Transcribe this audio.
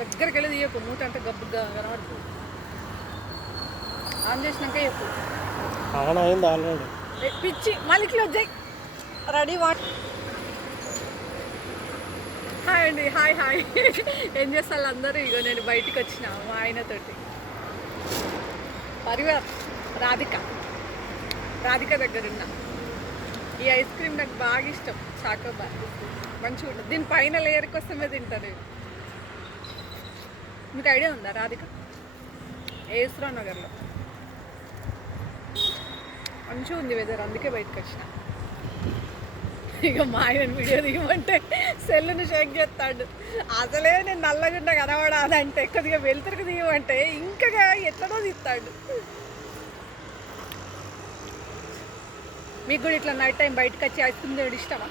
దగ్గరికి వెళ్ళి తీయకు. మూట అంటే గబ్బుగా కనబడుతుంది. ఆన్ చేసినాక చెప్పు. ఆన్ అయింది ఆల్రెడీ పిచ్చి మళ్ళీ ఇట్లా వచ్చాయి రెడీ వాట్ హాయ్ అండి హాయ్ హాయ్. ఏం చేస్తారు అందరూ? ఇగో నేను బయటికి వచ్చిన మా ఆయనతోటి. పరివార్ రాధిక. రాధిక దగ్గర ఉన్నా. ఈ ఐస్ క్రీమ్ నాకు బాగా ఇష్టం చాకోబార్. మంచిగా ఉంటుంది దీని పైన లేయర్ కోసమే తింటాను మీకు ఐడియా ఉందా రాధిక? ఏస్రావు నగర్లో? మంచిగా ఉంది వెదర్ అందుకే బయటకు వచ్చిన. ఇక మా ఆయన వీడియో దిగమంటే సెల్లును షేక్ చేస్తాడు. అసలే నేను నల్లగుండా కనబడాలంటే కొద్దిగా వెలుతురుకు దిగమంటే ఇంకా ఎట్లనో తీస్తాడు. మీకు కూడా ఇట్లా నైట్ టైం బయటకు వచ్చి ఐస్ క్రీమ్ తినడం ఇష్టమా?